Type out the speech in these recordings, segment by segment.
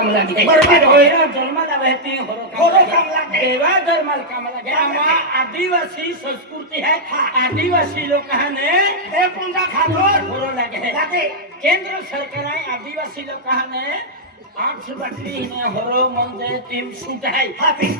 काम लागे बरोबर होय जन्माला बहती होरो काम लागे देवा धर्माला काम लागे आम्हा आदिवासी संस्कृती है आदिवासी लोक ने हे पुंजा खातो होरो लागे लागे केंद्र सरकार आहे आदिवासी लोक ने 8 बाटली ने होरो म्हणजे टीम सूट आहे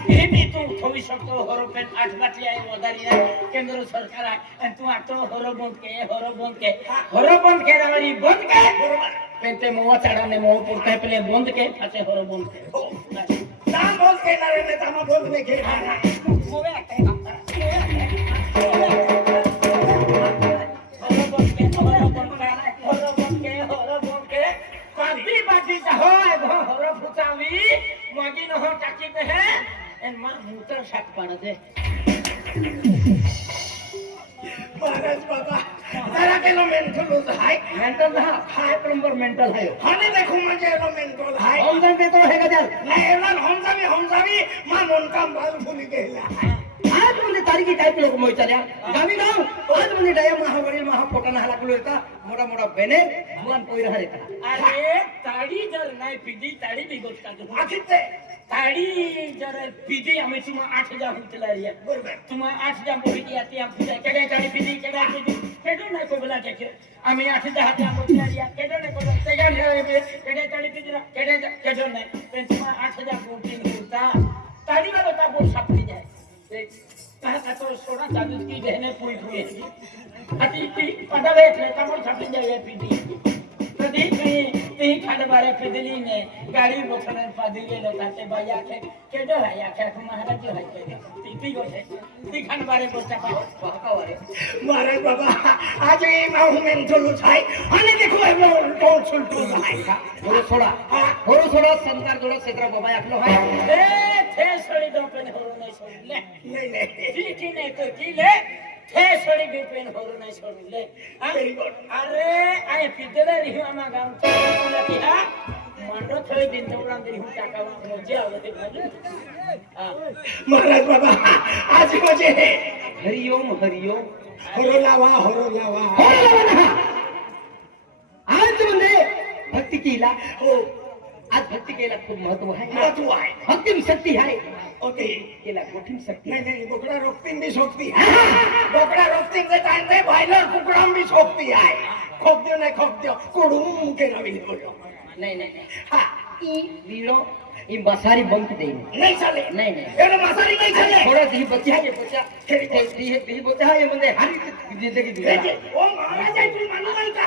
हे मी तू ठेवू शकतो होरो पेन 8 बाटली आहे वदारी आहे केंद्र सरकार आहे आणि तू आतो होरो बंद के रावरी बंद के बरोबर पेंते मोवा चढाने मोव पुरता पहिले बंद के फाचे होरो बंद के दाम बोल के नारे ने दाम बोल ने घे मोवे आते मागी न हो टाकी पे है एन मा मोटर शाक पाड़ दे महाराज बाबा जरा केलो मेंटल हाय हाय नंबर मेंटल है हाने देखो म्हणजे एलो मेंटल हाय हम जन पे तो है गजल नाही एला हम जावी मा मन काम बाल फुली गेला आज म्हणजे तारीखी काय लोक मोय चाल्या गावी गाव आज म्हणजे डाया महावरील महाफोटा नाला कुलो येता मोठा मोठा बेने भगवान कोई रहा येता अरे ताडी जर नाही पिदी ताडी बिगोत का आखिते ताडी जर पिदी आम्ही तुम्हा 8000 हुतला रिया बरोबर तुम्हा 8000 बोली आती आप पूजा केडे ताडी पिदी केडो नाही को बोला के आम्ही 8000 त्या बोली रिया केडो नाही को तेगा केडे ताडी पिदी केडो नाही पण तुम्हा 8000 बोली हुता ताडी वाला का बोल सापडी जाय कहा तो सोना चालू की बहने पूरी हुई अति ती पता बैठ ले कमर छपी जाए पीडी कदी ती खाने बारे पेदली ने गाड़ी बोथने पादिले लोकाते बाया केडो है या के महाराज है के ती गो है ती खाने बारे बोलता का वारे महाराज बाबा आज ये माहू मेंटल छाय आणि देखो एलो टोल सुलटो हाय होरो सोडा संतार जोडा क्षेत्र बाबा आखलो है ए थे सळी दोपन होरो नाही सोडले नाही ती नाही तो किले थे सळी दोपन होरो नाही सोडले अरे आय पिदले रिहु आमा गाम चला तिहा मांडो थळे दिन तोरान रिहु टाकावा मजे आवते महाराज बाबा आज म्हणजे हरिओम होरो लावा आज म्हणजे भक्ती केला हो आज भक्ती केला खूप महत्व आहे भक्ती भी शक्ती आहे ओके केला कठीण शक्ती नाही बोकडा रोकतीन भी शक्ती आहे बोकडा रोकतीन जे टाइम पे बायलर कुकडाम भी शक्ती आहे खोप दियो कोडूम के रवी बोलो नाही हा ई वीरो ई बसारी बंक दे नहीं चले नहीं एनो मसारी नहीं चले थोड़ा दी बच्चा दी बच्चा है म्हणजे हरी जिंदगी दिला ओ महाराज आहे तू मानू नाही का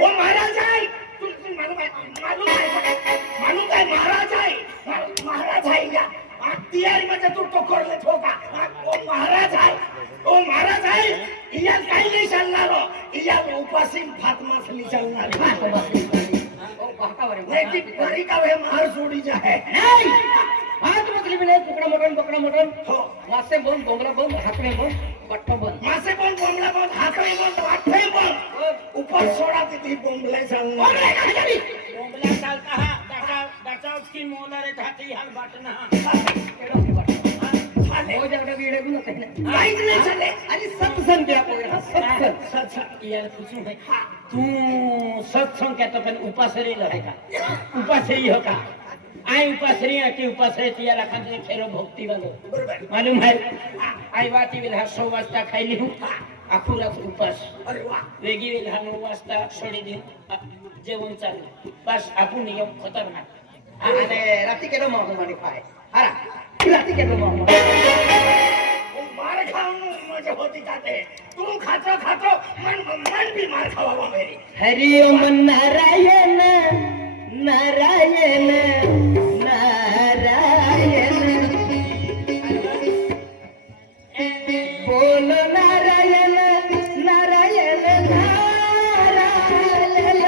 ओ महाराज आहे तू मानू काय महाराज आहे या तियारी मध्ये तू टोकरले ठोका ओ महाराज आहे इया काही नाही चालणार इया उपासी फातमा सली चालणार ओ बाका वरे नाही ती बरी का वे मार सोडी जाय नाही आज मतलब ने पकड़ा मटन हो मासे बोल बोंगला बोल हाकरे बोल पट्टो बोल मासे बोल बोंगला बोल हाकरे बोल आठे बोल ऊपर सोडा ती बोंगले चालणार बोंगला चालता हा डाटा की मोला रे धाती हाल बाटना केडो की बाटना हो जगडा वीडियो भी नहीं चले अरे सत्संग क्या पोरा सत्संग यार पूछूं है तू सत्संग क्या तो पन उपासरी रहेगा उपासरी होगा आई उपासरी की उपासरी तिया रखन से खेरो भक्ति वालो बरोबर मालूम है आई बाती विल 100 वाजता खाइली हूं आखुरात उपास अरे वाह वेगी विल 9 वाजता सोडी दी जेवण चालू बस आपण नियम खतरनाक आणि रात्री केलो मागून मारी खाय हरा रात्री केलो मागून मार खाऊन मजा होती काते तू खातो मन भी मार खावा मेरी हरि ओम नारायण नारायण नारायण बोलो नारायण नारायण नारायण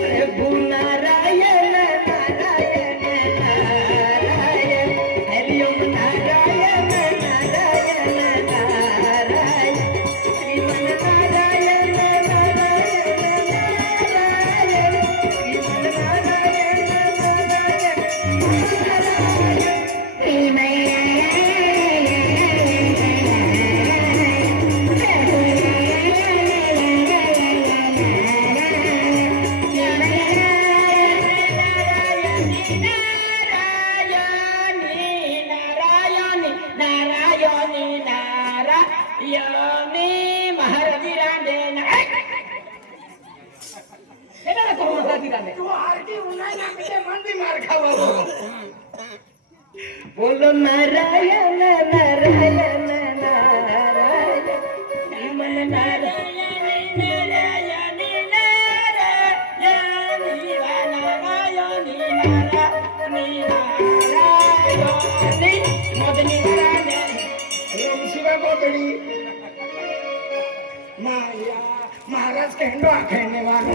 प्रभु नारायण नारायण नारायण हरि ओम नारायण नारायण नारायण श्रीमन नारायण नारायण नारायण श्रीमन नारायण नारायणी नारायणी महाराजी रांडे तू आरती उन्हाय ना मी मंदी मार खावा बोलो नारायण नारायण नारायण मन नारायणी नारायणी नारायणी नारायणी नारायणी मदनी नारायणी रोम शिवा गोतडी माया महाराज कहंडो आखेने वाला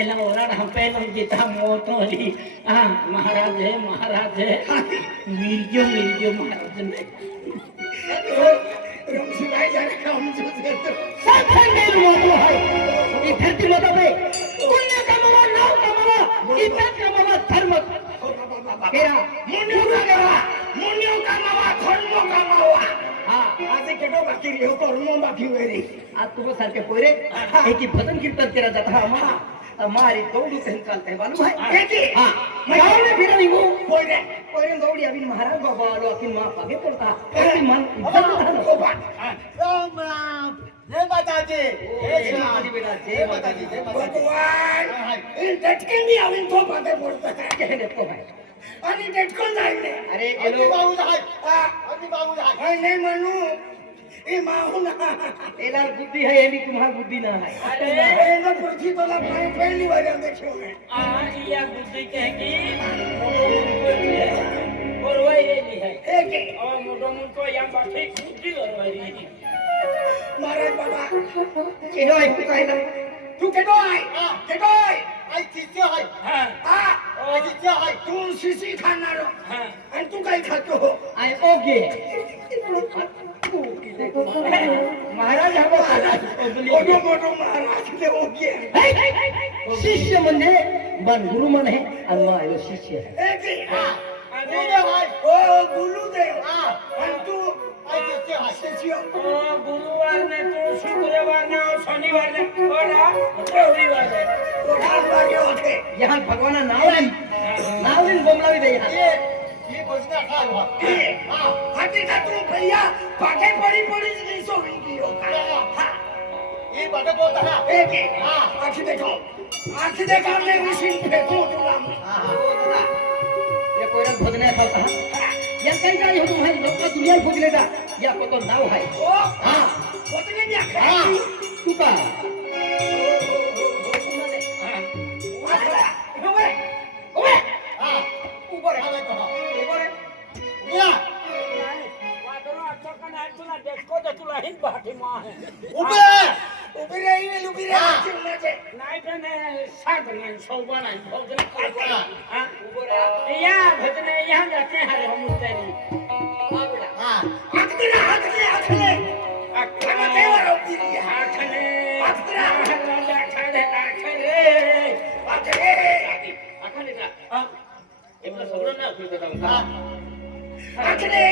एला ओरड हंपेलो गीता मोतोली हां महाराज है वीरजो महाराज ने रोम शिवाय जाने काम जुझे तो सत्संगेल मोतो है ई धरती माता पे पुण्य कमावा नाव कमावा इज्जत कमावा धर्म केरा मुन्यो कमावा धर्म कमावा हां आज केटो बाकी रियो कर्म बाकी वेरी आज तुम्हा सारखे पोरे एकी भजन कीर्तन केला जाता हा हमारी दौड़ी कहीं चलते हैं मालूम है एकी हां गांव में फिर नहीं वो पोरे पोरे दौड़ी अभी महाराज बाबा लो अपनी मां पागे पड़ता अपनी मन इज्जत था ना राम राम जय माताजी जय माताजी बेटा जय माताजी भगवान इन टटकन भी आविन तो पागे पड़ता है कहने को भाई आणि टटकन जाईने अरे ये अति लोग बाबू हाय हां अति बाबू हाय हाय नहीं मनू ए माहुना एला बुद्धि है ये भी तुम्हारा बुद्धि ना है ए ना पृथ्वी तोला मैं पहली बार देखो है या बुद्धि कहेगी और वही रेली है एके और मोटो मुनको या बाकी बुद्धि और वही रेली महाराज बाबा केनो एक कहला तू केटो आय आई चिच्चे हाय हां हां आई चिच्चे हाय तू शिशी खानारो हां आणि तू काय खातो हो आई ओके महाराज हा ओडो मोडो महाराज ते ओके शिष्य म्हणजे बन गुरु मन है और मां यो शिष्य है एके गुरुदेव हाय ओ गुरुदेव हां आणि तू आई चिच्चे हाय शिष्य गुरुवार ने तू शुक्रवार ने और शनिवार ने और रविवार ने ओठाल लागे होते यहाँ भगवान नावलीन बोमला भी दे यहाँ ये बजना खाय हो हां हाती का तू भैया पाटे पड़ी नहीं सोई की होता हां ये बड़ा बोलता है एके हां आखी देखो मैं विशिन फेंकू तुला हां ये कोयरा भोजन है खाता या कहीं का हो तुम है लोग दुनिया भोज लेता या को तो नाव है ओ हां वचने क्या हां खाई तू का ओए हां ऊपर है हां तो ऊपर है या वादरो अच्छा का ना तुला देखो तो तुला हिंद बाटी मां है उबे उभी रे चिमणाचे नाही पण सात नाही सोबा नाही भोजन अच्छा हां या भजन यहाँ जाते हैं हरे हम तेरी हां आखले आखले देवर उभी रे आखले आखले आखले आखले आखले का एवढं सगळं ना आपलं दादा आखले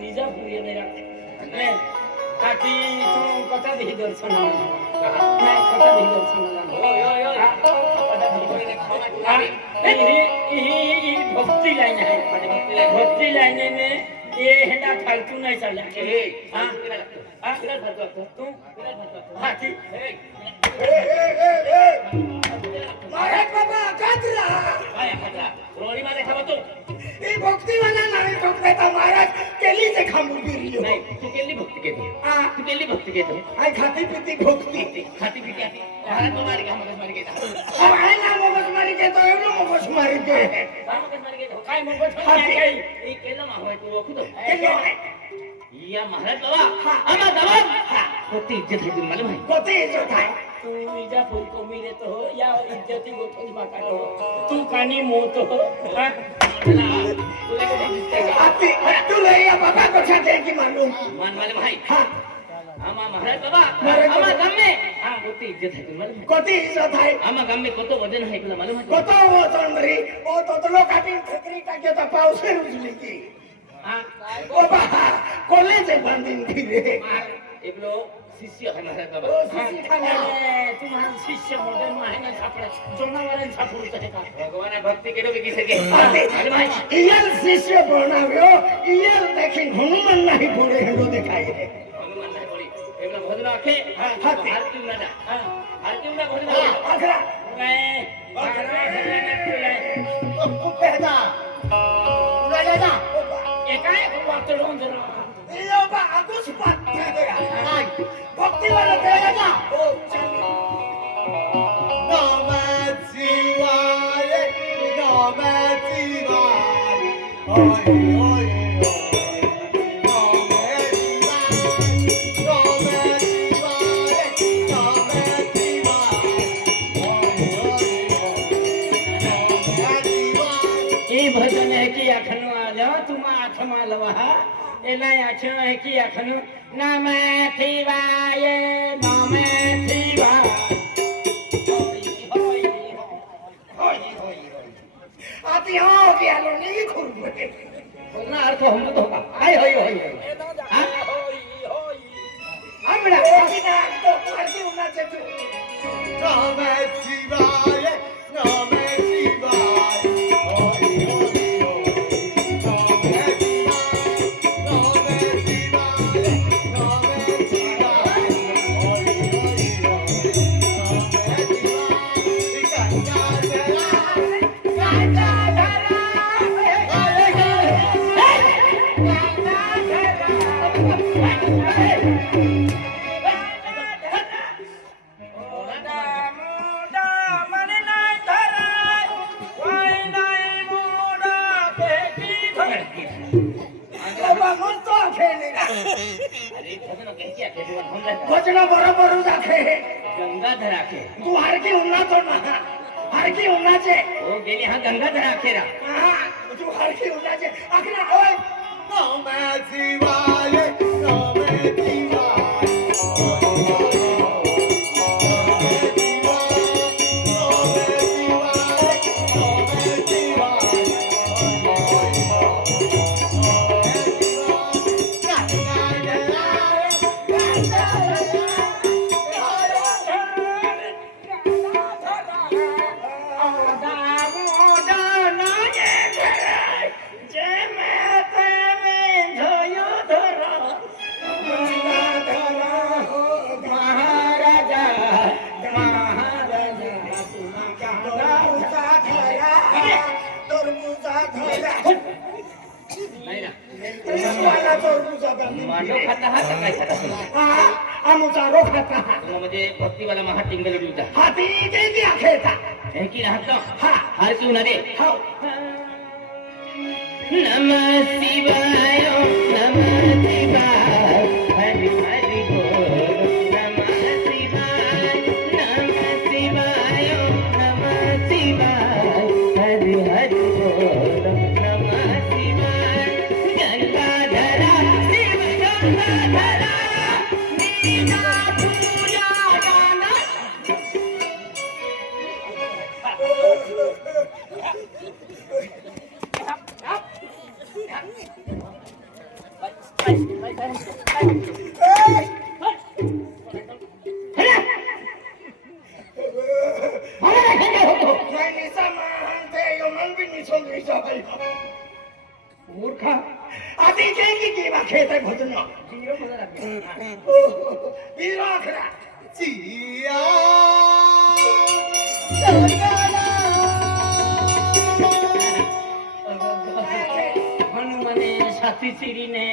निजा पुरी मेरा ने काकी तू कथा दे दर्शन नाही कथा दे दर्शन ही भक्ती लाईन आहे भक्ती लाईनीने ये हेडा फालतू नाही चालला हां तू हां ठीक महाराज बाबा कातरा काय खाला रोणी मध्ये खावा तू ही भक्ती वाला नाही ठोकता महाराज केली ते खांबू बिरियो नाही तू केली भक्ती केली तू केली भक्ती केली आई खाती पिती भक्ती खाती पिती आती महाराज मारी का मगज मारी गेला अब आई ना मगज मारी के तो एवढं मगज मारी के मगज मारी गेला काय मगज मारी काय हे केलं माहोय तू ओळखतो या महाराज बाबा आम्हा दवा होती इज्जत है तुम्हाला माहिती कोते इज्जत आहे तू इजा फुल को मिले तो हो या इज्जती गोठोज माका हो तू कानी मोत हो हां तुला दिसते का आती तुला या बाबा को छाते की मालूम मान वाले भाई हां आम्हा महाराज बाबा महाराज आम्हा गाम में हां होती इज्जत है तुम्हाला माहिती कोते इज्जत आहे आम्हा गाम में कोतो वजन है तुला मालूम है कोतो वो चंद्री ओ तो लोक आती ठकरी टाके तो पावसे रुजली की हां ओ बाबा कॉलेज बांधीन फिरे एक लोग शिष्य है महाराज बाबा ओ शिष्य खाना तुम्हारा शिष्य मोठे माहिना छापडे जोनावाला छापडूच आहे का भगवान ભક્તિ કેરો બેગી શકે અરે ભાઈ ઈયલ શિષ્ય બનાવ્યો ઈયલ દેખી હનુમાન નહીં પડે હેડો દેખાય છે હનુમાન નહીં પડી એમના ભજન આખે હાથી. હારતી ના જા હારતી ના ભજન આખરા ઉપેતા ઉડાયા એકાય વાત રોંદર ઈયો બા આગુસ પાત ના ભક્તિ વાળા દેવા ઓ નમઃ શિવાય નમઃ શિવાય ઓય ભજન હે કે અખનો આલો તુમા આઠમા લવા એલા આઠનો હે કે અખનો નમે શિવાય નમે શિવાય આતી હો ગયાલો ની ખુરબે ના અર્થ હમ તો કાઈ હોય આમડા આતીના તો પારકી ઉના છે તું નમઃ શિવાય નમઃ ભજન બરોબર રાખે ગંગાધર રાખે તું હારકી ઉના તો ના હારકી ઉના છે ઓ ગેલી હા ગંગાધર રાખેરા હા તું હારકી ઉના છે આખરા ઓય નમઃ શિવાય નમઃ શિવાય मांडव खाता हा काय खाता आमुचारो खाता म्हणजे भक्ती वाला महा टिंगल होता हाती देगी आखेता हे की राहतो हा हार क्यों ना दे हो नमः शिवाय नमः शिवाय हरि हरि बोल नमः शिवाय नमः शिवाय नमः शिवाय हरि हरि बोल नमः शिवाय गंगाधरा शिव गंगाधरा नीना पूजा गाना मूर्खा आधी की केवा खेत है भजन वीरो आखरा जिया હનુમાને સાથી ચીરીને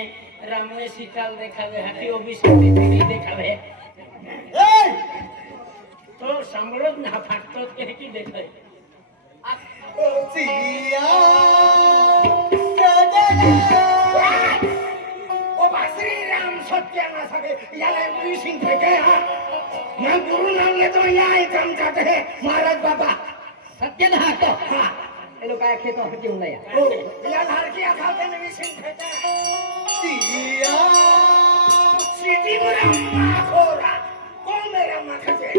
રામને શીતલ દેખાવે હાથીઓ બી સાથી ચીરી દેખાવે તો સાંભળો જ ના ફાટતો જ કે કી દેખાય जिया ओ श्री राम सत्य ना सके याला इंग्लिश सिंह फेंके हां मैं गुरु नाम ले तो यहाँ ही काम करते हैं महाराज बाबा સત્ય ના હતો हाँ એ લોકો આ ખેતો હટી ઉંડાયા ओ यार हर की खाते में सिंह फेंके जिया सिटी में अम्मा खोरा कौन मेरा अम्मा खाते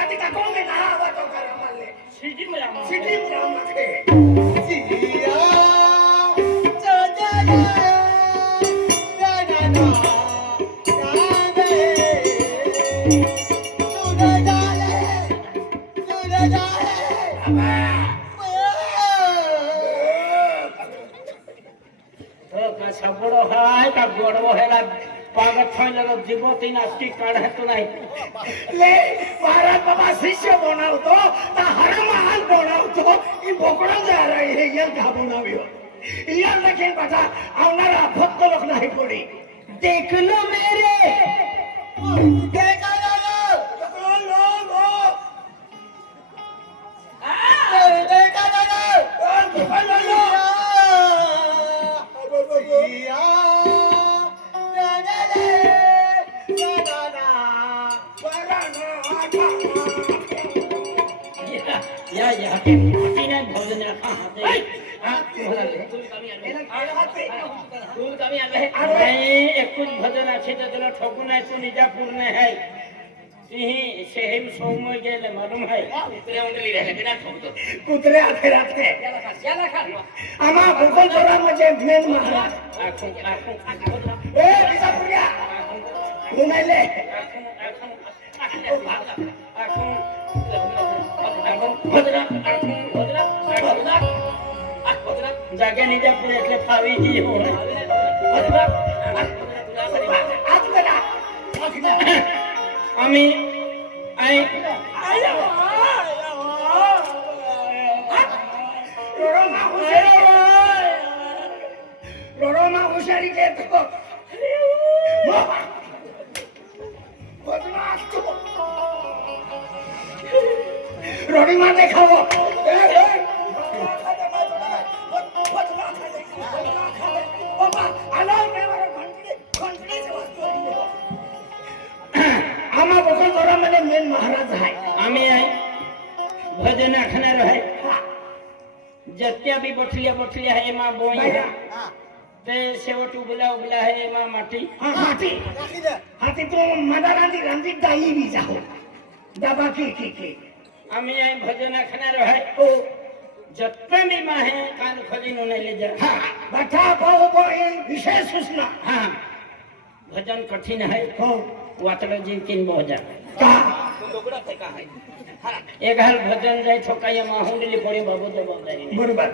आदि का कौन में नहा हुआ तो कर अम्मा ले સીધી મરા सिटी में अम्मा खे जिया जजया ना तूने डाले अम्मा ता गोडवो हेला पागत थैला जीवती नास्ती काढतो नाही ले महाराज बाबा शिष्य बनावतो ता हर महाल बनावतो ई बोकडा जा रही है ये का बनावियो यार लेकिन बता आवनारा भक्त लोक नाही पडी देख लो मेरे देखा जागर देखा जागर जिया या तिने भोजन रखा हाते दूध कमी आलं आहे नाही एकूच भजन आहे तर तुला ठोकून आहे तू निजा पूर्ण आहे ही शेहिम सौम्य गेले मालूम है कुत्रे उंगली रहले बिना ठोकतो कुत्रे आते राहते आमा भूगोल जोरा म्हणजे मेन महाराज आखो ए किसा पुरिया घुमायले जागे निजा पुरे એટલે ફાવી ગઈ હો আমি আই রোরমা হুশারি কে তো বদমাস তো রোরিমা দেখাবো आम्हा बघून थोडा म्हणे मेन महाराज आहे आम्ही आहे भजन आखणार आहे जत्या बी बठली आहे मा बोई ते शेवट उगला आहे मा माटी माटी हाती तो मदारांची रांजी दाई बी जाहो दबा की आम्ही आहे भजन आखणार आहे ओ जत्ता मी माहे कान खोली नोनेले जा बठा पाऊ बोई विशेष सूचना हां भजन कठिन है हो वातडा जी किन बोजा का दोगडा फेका है एक हाल भजन जाय ठोकाय माहुंडली पडी बाबू जबाबदारी बरोबर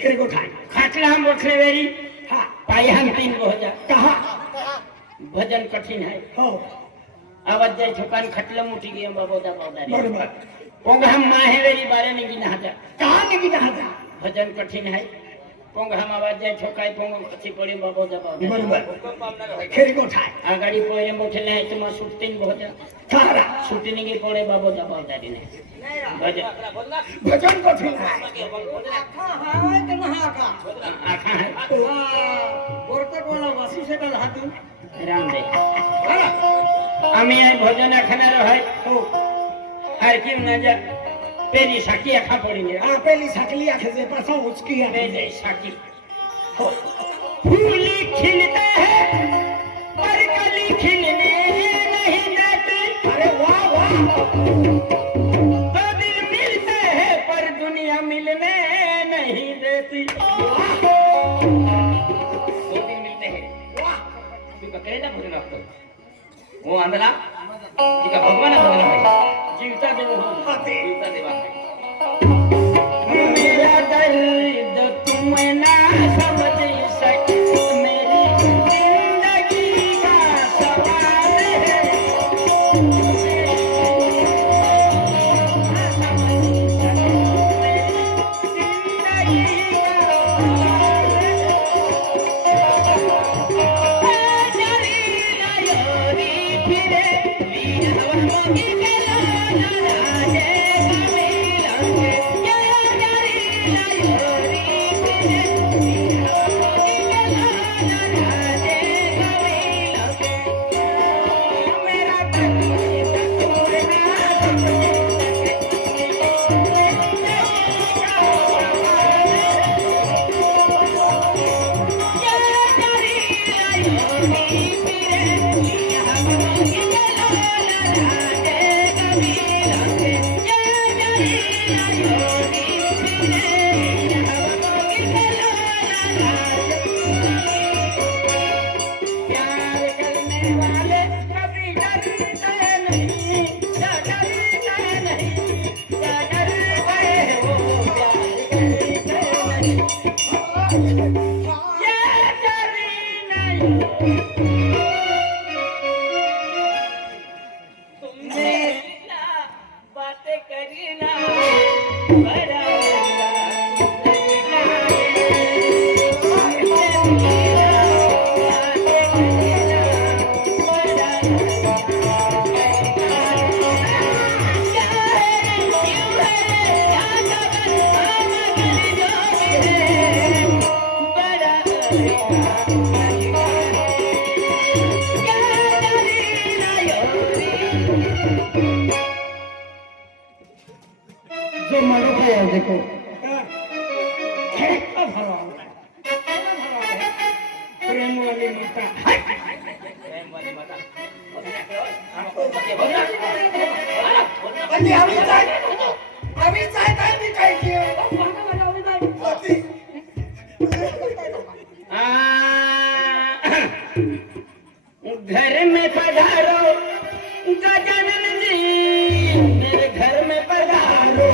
फिर को खाटला हम बोखले वेरी हां पाय हम तीन बोजा कहा भजन कठिन है हो आवाज जाय ठोकान खटला मुठी गे बाबू जबाबदारी बरोबर पोंग हम माहेवेरी बारे ने गिना जा कहा ने गिना जा भजन कठिन है पोंग हम आवाज जाय ठोकाय पोंग खची पडी बाबू जबाबदारी बरोबर खेरी को ठाय आगाडी पोरे मोठले है तुम सुटतीन भजन थारा सुटनी के पडे बाबू जबाबदारी ने भजन कठिन है हां कन्हा का आखा है बोरतक वाला वासु से का हातू राम दे आम्ही आहे भजन आखणार आहे हो हर की न जा पेली साकी आखा पडीने हां पेली साकली आखे जे पाछो उचकी है पेली साकी फूल खिलता है पर कली खिलने नहीं देते अरे वाह वाह तो दिल मिलते हैं पर दुनिया मिलने नहीं देती दो दिन मिलते हैं वाह तू करेला भजन आपको वो आंधला ठीक है भगवान भजन है जीवता देव जीवता देवा मेरा दर्द तुम ना समझ सके मेरी जिंदगी का सवाल है जिंदगी का सवाल है जरी नयोरी फिरे वीर हवा जो मारो भाई है देखो খেলা ভালো হবে খেলা ভালো হবে প্রেমওয়ালি মাতা প্রেমওয়ালি মাতা आणि आम्ही जाय काय मी काय केलं घर में पधारो गजानन जी मेरे घर में पधारो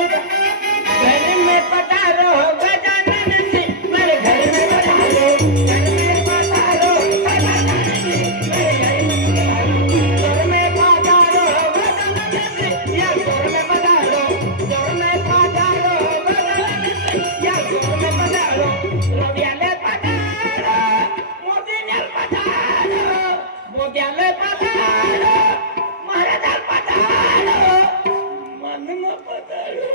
घर में पधारो गजानन जी मेरे घर में पधारो घर में पधारो गजानन जी मेरे घर में पधारो गजानन जी या घर में पधारो घर में पधारो गजानन जी या घर में पधारो रोडियाले पधारो मोदीने पधारो मोदियाले पधारो महाराजा पधारो मनन पधारो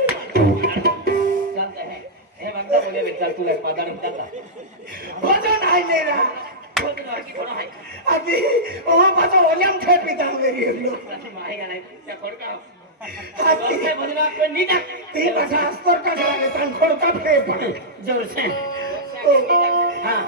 चालते हैं हे बंदा बोले बेटा तुला पधारो चालता वजन आहे मेरा बोल की कोण आहे अभी वहाँ पासा ओलियम थे पिता मेरी लोग अशी माहिती नाही त्या कोण का अभी काय बोलला आपण नीट ती पासा अस्तर का झाला तांखोड का फे पडे जोर से तो हां